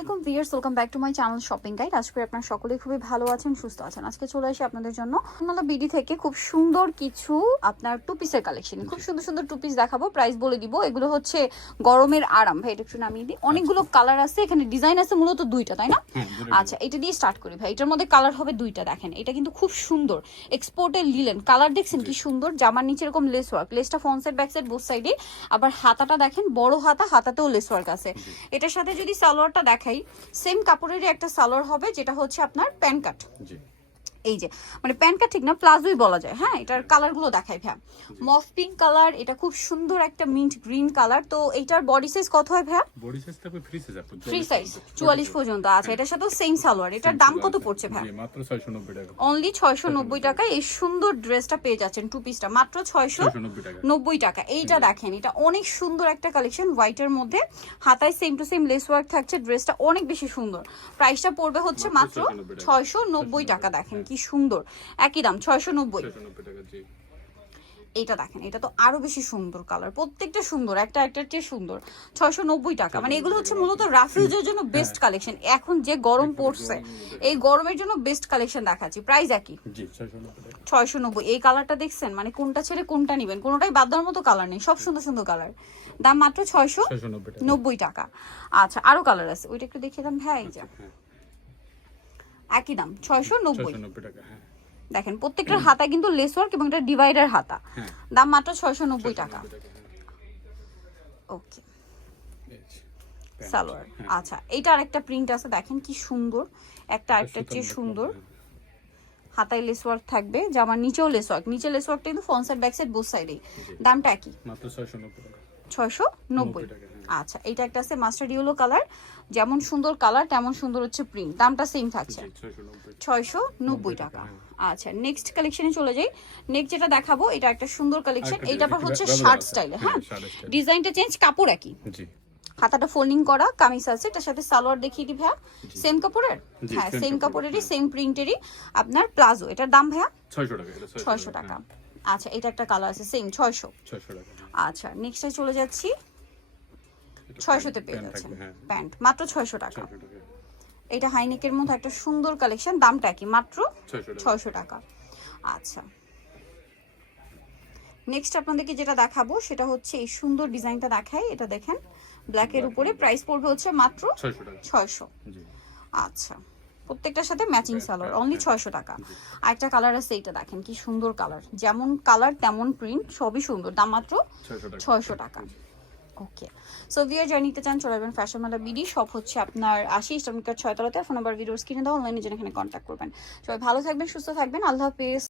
আসসালামাইকুম viewers welcome back to my channel shopping guide. আজকে আপনার সকলেই খুবই ভালো আছেন সুস্থ আছেন। আজকে চলে আসি আপনাদের জন্য মালা বিডি থেকে খুব সুন্দর কিছু আপনার টু পিসের কালেকশন খুব সুন্দর সুন্দর টু পিস দেখাবো প্রাইস বলে দিব। এগুলো হচ্ছে গরমের আরাম। ভাই এটা একটু নামিয়ে দিই। অনেকগুলো কালার আছে এখানে ডিজাইন আছে মূলত দুইটা তাই না? আচ্ছা এটা দিয়ে স্টার্ট করি ভাই। এটার মধ্যে কালার হবে দুইটা দেখেন। এটা কিন্তু খুব সুন্দর। এক্সপোর্টের লিলেন কালার দেখছেন কি সুন্দর? জামার নিচে এরকম লেস ওয়ার্ক লেসটা ফ্রন্ট ব্যাক সাইড বোথ সাইডে আবার হাতাটা দেখেন বড় হাতা হাতাতেও লেস ওয়ার্ক আছে। এটার সাথে যদি সালোয়ারটা দেখাই। সেম কাপড়েরই একটা সালোয়ার হবে যেটা হচ্ছে আপনার প্যান কাট। জি। এই যে মানে প্যান কাট ঠিক না প্লাজোই বলা যায় হ্যাঁ? এটার কালারগুলো দেখাই ভ্যা মফ পিঙ্ক কালার এটা খুব সুন্দর একটা মিন্ট গ্রিন কালার তো এইটার বডি সাইজ কত হয় ভ্যা বডি সাইজ থাকবে ফ্রি সাইজ আপনি ফ্রি সাইজ চুয়াল্লিশ পর্যন্ত আছে এটার সাথেও সেম সালোয়ার এটার দাম কত পড়ছে ভ্যা মাত্র 690 টাকা। অনলি ছয়শো নব্বই টাকায় এই সুন্দর ড্রেসটা পেয়ে যাচ্ছেন টু পিসটা মাত্র ছয়শো 690 টাকা। নব্বই টাকা। এইটা দেখেন এটা অনেক সুন্দর একটা কালেকশন হোয়াইটের মধ্যে। হাতায় same to same lace work থাকছে ড্রেসটা অনেক বেশি সুন্দর। প্রাইসটা পড়বে হচ্ছে মাত্র মাত্র ছয়শো নব্বই টাকা দেখেন কি সুন্দর। একই দাম ছয়শো নব্বই 690 টাকা জি। এইটা দেখেন এটা তো আরও বেশি সুন্দর কালার প্রত্যেকটা সুন্দর একটা একটার চেয়ে সুন্দর। ছয়শো নব্বই টাকা। মানে এগুলো হচ্ছে মূলত রাফিউজের জন্য বেস্ট কালেকশন এখন যে গরম পড়ছে এই গরমের জন্য বেস্ট কালেকশন দেখাচ্ছি। প্রাইস একই। জি 690 টাকা। ছয়শো নব্বই এই কালারটা দেখছেন? মানে কোনটা ছেড়ে কোনটা নিবেন? কোনোটাই বাদ দেওয়ার মতো কালার নেই। সব সুন্দর সুন্দর কালার দাম মাত্র ছয়শো নব্বই টাকা। আচ্ছা আরও কালার আছে। ওইটা একটু দেখিয়ে দাম ভাই এই যে। হ্যাঁ। একই দাম ছয়শো নব্বই। টাকা হ্যাঁ। দেখেন প্রত্যেকটার হাতা কিন্তু লেস ওয়ার্ক এবং এটা ডিভাইডার হাতা। হ্যাঁ। দাম মাত্র ছয়শো নব্বই টাকা। 690 টাকা হ্যাঁ। ওকে। সালোয়ার। আচ্ছা এইটা আরেকটা প্রিন্ট আছে দেখেন কি সুন্দর। একটা আরেকটার চেয়ে সুন্দর। হাতায় লেস ওয়ার্ক থাকবে জামার নিচেও লেস ওয়ার্ক। নিচে লেস ওয়ার্কটা কিন্তু front side back side both সাইডে দামটা একই। মাত্র 690 টাকা। ছয়শো নব্বই টাকা। আচ্ছা এটা একটা আছে মাস্টার ইয়েলো কালার। যেমন সুন্দর কালার তেমন সুন্দর হচ্ছে প্রিন্ট দামটা সেম থাকছে। ছয়শো নব্বই টাকা। আচ্ছা নেক্সট কালেকশনে চলে যাই। নেক্সট যেটা দেখাবো এটা একটা সুন্দর কালেকশন এইটা আবার হচ্ছে শার্ট স্টাইলে হ্যাঁ, হ্যাঁ। ডিজাইনটা চেঞ্জ কাপড় একই। হাতাটা ফোল্ডিং করা কামিজ আছে এটার সাথে সালোয়ার দেখিয়ে দিই ভাইয়া। সেম কাপড়ের? হ্যাঁ সেম কাপড়েরই সেম প্রিন্টেরই আপনার প্লাজো এটার দাম ভাইয়া? 600 টাকা ছয়শো টাকা হ্যাঁ, আচ্ছা এটা একটা কালার আছে সেম ছয়শো। 600 টাকা। আচ্ছা নেক্সটে চলে যাচ্ছি। ছয়শোতে পেয়ে যাচ্ছেন হ্যাঁ। প্যান্ট মাত্র ছয়শো টাকা। 600 টাকা। এটা হাইনেকের মধ্যে একটা সুন্দর কালেকশন দামটা কি মাত্র 600 টাকা। ছয়শো টাকা। আচ্ছা। নেক্সট আপনাদেরকে যেটা দেখাবো সেটা হচ্ছে এই সুন্দর ডিজাইনটা দেখাই এটা দেখেন। ব্ল্যাকের উপরে প্রাইস পড়বে হচ্ছে মাত্র ছয়শো আচ্ছা। প্রত্যেকটার সাথে ম্যাচিং সালোয়ার অনলি ছয়শো টাকা। আরেকটা কালার আছে এইটা দেখেন কি সুন্দর কালার যেমন কালার তেমন প্রিন্ট সবই সুন্দর দাম মাত্র ছয়শো টাকা। ওকে সো ভিয়ার যারা নিতে চান, চলে আসবেন ফ্যাশন মালা বিডি সব হচ্ছে আপনার আশি ইস্টার্ন ছয়তলাতে ফোন নাম্বার ভিডিওস স্ক্রিনে দাও অনলাইনে জন্য এখানে কন্ট্যাক্ট করবেন। সবাই ভালো থাকবেন, সুস্থ থাকবেন। আল্লাহ হাফেজ।